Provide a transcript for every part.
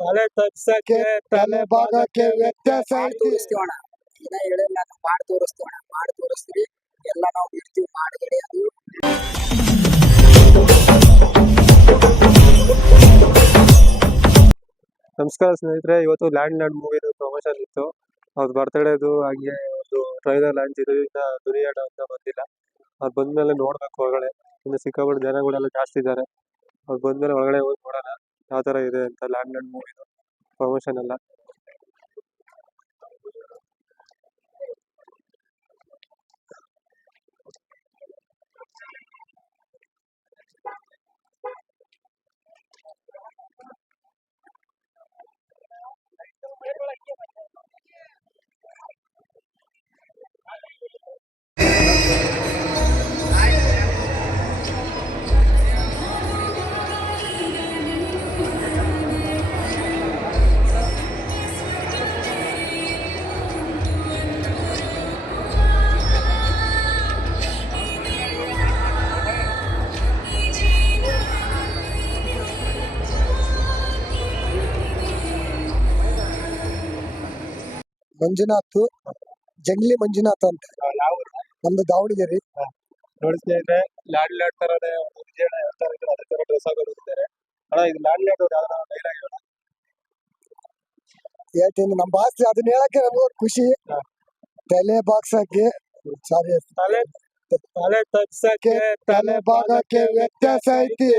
ತಲೆ ತಗ್ಸಕ್ಕೆ ತಲೆ ಭಾಗಕ್ಕೆ ವ್ಯತ್ಯಾಸ ಐತಿ. ತೋರಿಸ್ತೀವಣ್ಣ, ಇನ್ನ ಹೇಳಿಲ್ಲ, ಮಾಡಿ ತೋರಿಸ್ತೀವಣ್ಣ, ಮಾಡಿ ತೋರಿಸ್ತೀವಿ. ಎಲ್ಲ ನಾವು ಬಿಡ್ತೀವಿ ಮಾಡಿಗಡೆ. ಅದು ನಮಸ್ಕಾರ ಸ್ನೇಹಿತರೆ, ಇವತ್ತು ಲ್ಯಾಂಡ್ ಮೂವಿದು ಪ್ರಮೋಷನ್ ಇತ್ತು. ಅವ್ರ ಬರ್ತಡೇದು, ಹಂಗೆ ಒಂದು ಟ್ರೈಲರ್ ಲಾಂಚ್ ಇದು. ಇನ್ನ ದುನಿಯಾಡ ಅಂತ ಬಂದಿಲ್ಲ. ಅವ್ರು ಬಂದ್ಮೇಲೆ ನೋಡ್ಬೇಕು ಒಳಗಡೆ. ಇನ್ನು ಸಿಕ್ಕಾಪಟ್ಟೆ ಜನಗಳೆಲ್ಲ ಜಾಸ್ತಿ ಇದ್ದಾರೆ. ಅವ್ರು ಬಂದ್ಮೇಲೆ ಒಳಗಡೆ ಹೋಗಿ ನೋಡೋಣ ಯಾವ ತರ ಇದೆ ಅಂತ ಲ್ಯಾಂಡ್ ಮೂವಿದು ಪ್ರಮೋಷನ್ ಎಲ್ಲ. ಮಂಜುನಾಥ್, ಜಂಗ್ಲಿ ಮಂಜುನಾಥ್ ಅಂತ. ನಮ್ದು ದಾವಣಗೆರೆ. ನೋಡಿ ಸ್ನೇಹಿತರೆ, ಲ್ಯಾಂಡ್ ತರನೇ ವಿಜಯಣ್ಣ ಹೇಳ್ತಾರೆ, ಅದೇ ತರ ಡ್ರೆಸ್ ಹಾಕೊಂಡಿದ್ದಾರೆ. ಅಣ್ಣ, ಇದು ಲ್ಯಾಂಡ್ ಡೈಲಾಗ್ ಹೇಳ. ಹೇಳ್ತೀನಿ, ನಮ್ಮ ಭಾಷೆ ಅದನ್ನ ಹೇಳಕ್ಕೆ ನಮಗೂ ಖುಷಿ. ತಲೆ ಬಾಗ್ಸಕ್ಕೆ ಸಾರಿ, ತಲೆ ತಗ್ಸಕ್ಕೆ ತಲೆ ಭಾಗಕ್ಕೆ ವ್ಯತ್ಯಾಸ ಐತಿ.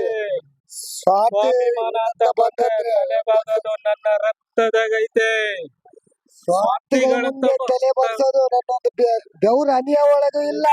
ಸ್ವಾಭಿಮಾನ ಅಂತ ಬಂದ್ರೆ ತಲೆ ಬಾಗೋದು ನನ್ನ ರಕ್ತದಾಗೈತೆ. ಸ್ವಾರ್ಥಿಗಳ ಮುಂದೆ ತಲೆ ಬಾಗ್ಸೋದು ನನ್ನೊಂದು ಬೆವ್ರ ಹನಿಯ ಒಳಗೂ ಇಲ್ಲ.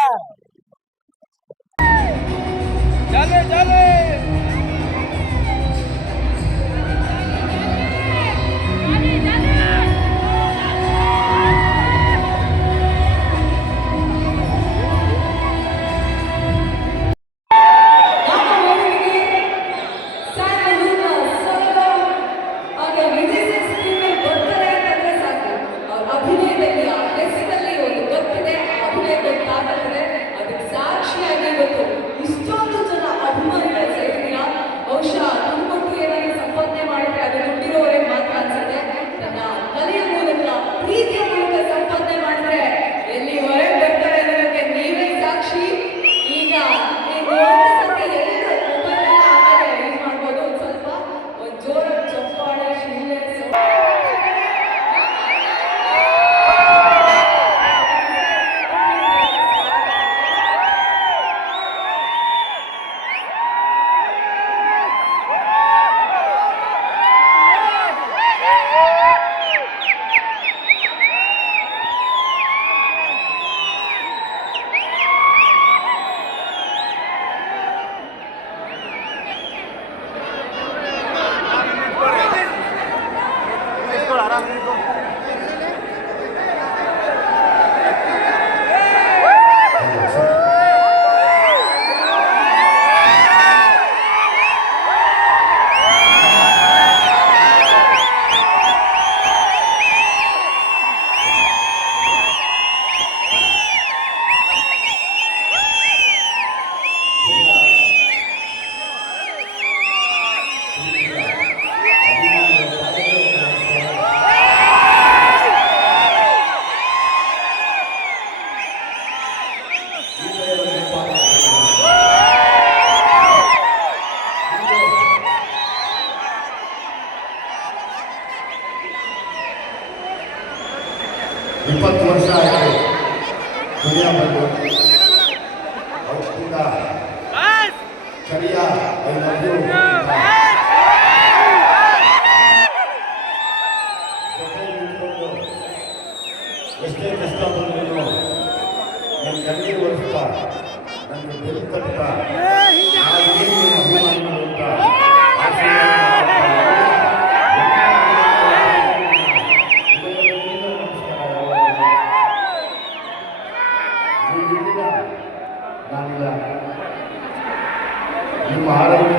ವರ್ಷ ಆಯಿತು ದುನಿಯಾ ಬಂದು ಅವತ್ತಿಂದ ಕರಿಯ ಐ ಲವ್ ಯು ಜೊತೆ ನಿಂತ್ಕೊಂಡು ಎಷ್ಟೇ ಕಷ್ಟ ಬಂದರೂ ನನ್ನ ಕಣ್ಣೀರು ಒರೆಸ್ತಾ ನನ್ನ ಬೆನ್ನು ತಟ್ತಾ ಅಭಿಮಾನಿಗಳು ಅಂತ ನಾನಿಲ್ಲ ನಿಮ್ಮ ಆರೋಗ್ಯ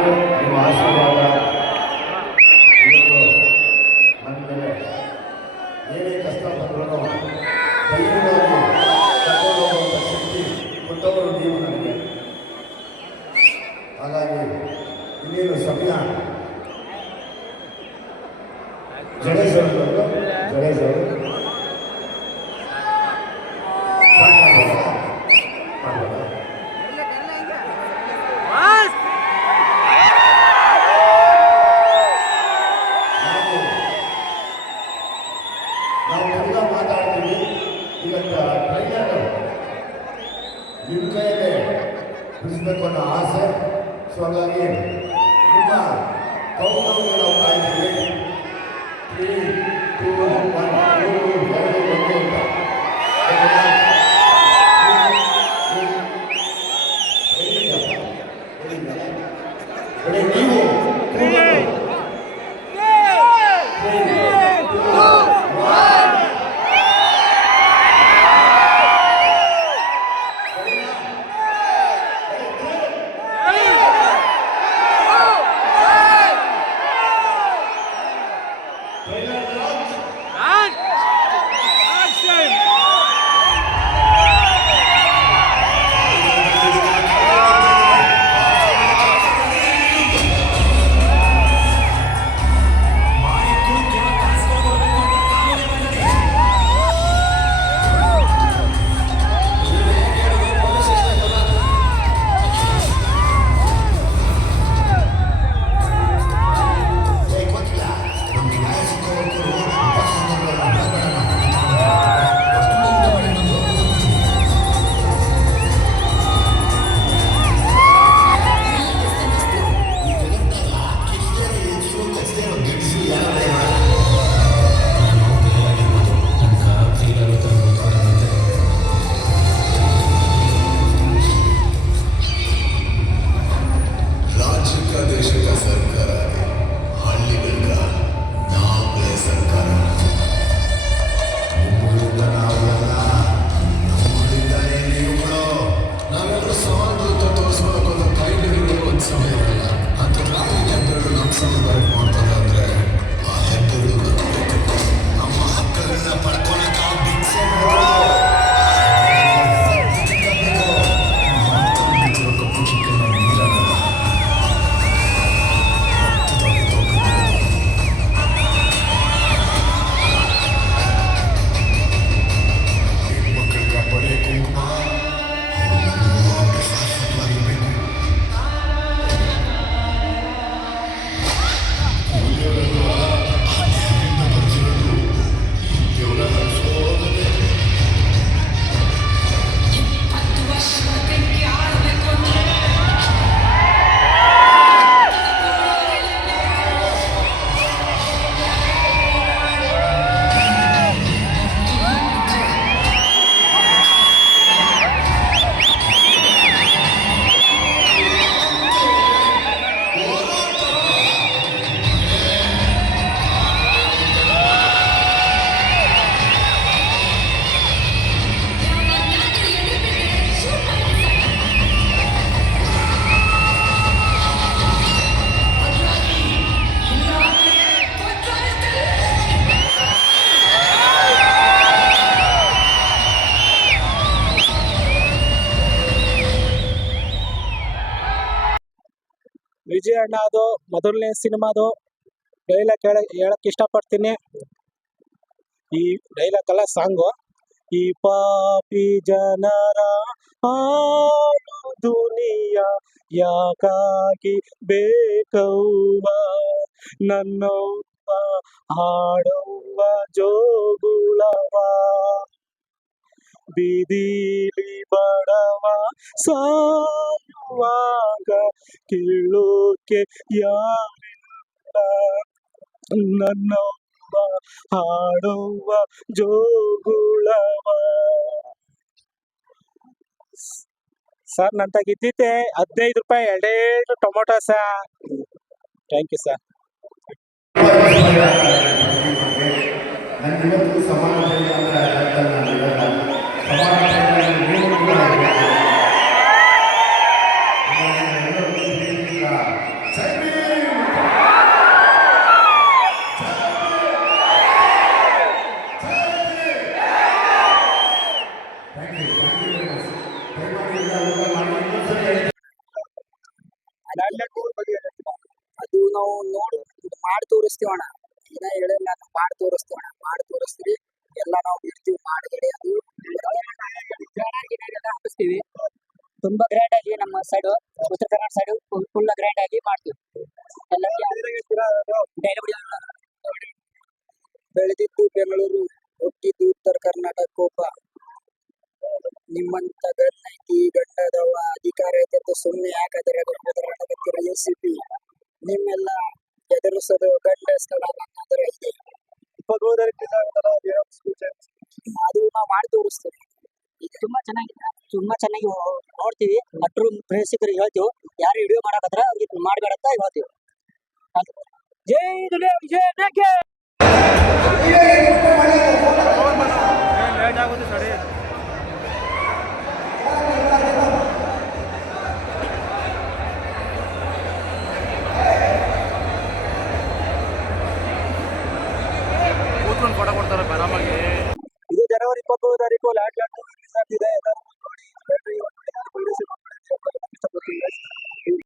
ಜಡೇಶ್ ಅವರು ಜಡೇಶ್ ಅವರು ನಾವು ಎಲ್ಲ ಮಾತಾಡ್ತೀವಿ. ಈಗ ಟ್ರೈಲರ್ ನಿಮ್ಮ ಕೈಯಲ್ಲೇ ಬಿಡಿಸ್ಬೇಕು ಅನ್ನೋ ಆಸೆ. ಸೊ ಹಾಗಾಗಿ ನಿಮ್ಮ ಕೌಂಟೌನ್ಗೆ ನಾವು ಕಾಯ್ತೀವಿ. 3, 2, 1 ಅಂತ ನೀವು ವಿಜಯ್ ಅಣ್ಣ ಅದು ಮೊದಲನೇ ಸಿನಿಮಾದು ಡೈಲಾಗ್ ಹೇಳಕ್ ಇಷ್ಟಪಡ್ತೀನಿ. ಈ ಡೈಲಾಗ್ ಅಲ್ಲ ಸಾಂಗು. ಈ ಪಾಪಿ ಜನರ ಹಾಳು ದುನಿಯಾ ಯಾಕಾಗಿ ಬೇಕವ್ವ, ನನ್ನವ್ವ ಹಾಡವ್ವ ಜೋಗುಳವ, ಬೀದಿಲಿ ಬಡವ ಸಾಯುವಾಗ ಕೇಳೋಕೆ ಯಾರಿಲ್ಲ, ನನ್ನವ್ವ ಹಾಡುವ ಜೋಗುಳವ. ಸರ್ ನನ್ನ ಇದ್ದಿದ್ದೆ 15 ರೂಪಾಯಿ 2 tomato sir. Thank you sir. ನನಗೆ ಇವತ್ತು ಸಮಾನತೆ ಅಂದರೆ ಅದು ನಾವು ನೋಡಿ ಮಾಡಿ ತೋರಿಸ್ತೀವಣ್ಣ. ಇನ್ನ ಹೇಳಿಲ್ಲ ನಾವು ಮಾಡಿ ತೋರಿಸ್ತೀವಿ ಅಣ್ಣ, ಮಾಡಿ ತೋರಿಸ್ತೀವಿ ಎಲ್ಲ ನಾವು ಬಿಡ್ತೀವಿ ಮಾಡಿ ಅದು ಎಲ್ಲ ಹಾಕಿಸ್ತೀವಿ. ತುಂಬಾ ಗ್ರ್ಯಾಂಡ್ ಆಗಿ ನಮ್ಮ side Uttara Kannada side full grand ಆಗಿ ಮಾಡ್ತೀವಿ. ಬೆಳೆದಿದ್ದು ಬೆಂಗಳೂರು, ಹುಟ್ಟಿದ್ದು ಉತ್ತರ ಕರ್ನಾಟಕ. ನಿಮ್ಮಂತ ಗನ್ನೈತಿ ಗಂಡದವ ಅಧಿಕಾರ ಇದ್ದದ್ದು ಸುಮ್ಮನೆ ಯಾಕಾದ್ರೆ ಹೋದರಾಟಕತ್ತಿರ ಎಸಿಪಿ ನಿಮ್ಮೆಲ್ಲ ಎದುರಿಸೋದು ಗಂಡ ಸ್ಥಳ ನನ್ನದರ ಇದೆ. ಅದು ನಾವು ಮಾಡಿ ತೋರಿಸ್ತೀವಿ. ಇದು ತುಂಬಾ ಚೆನ್ನಾಗಿದೆ, ತುಂಬಾ ಚೆನ್ನಾಗಿ ನೋಡ್ತೀವಿ. ಅಟ್ರು ಪ್ರೇಕ್ಷಕರಿಗೆ ಹೇಳ್ತೀವಿ, ಯಾರು ವಿಡಿಯೋ ಮಾಡಕತ್ರ ಅವ್ರಿಗೆ ಮಾಡ್ಬೇಡಂತ ಹೇಳ್ತೀವಿ. ಜೈ ದುನಿಯಾ ವಿಜಯ ನಾಯಕ. ಕೂತ್ಕೊಂಡು ಫೋಟೋ ಕೊಡ್ತಾರೆ ಆರಾಮಾಗಿ. ಇದು ಜನವರಿ 23 ತಾರೀಕು ಲ್ಯಾಂಡ್ ರಿಲೀಸ್ ಆಗ್ತಿದೆ.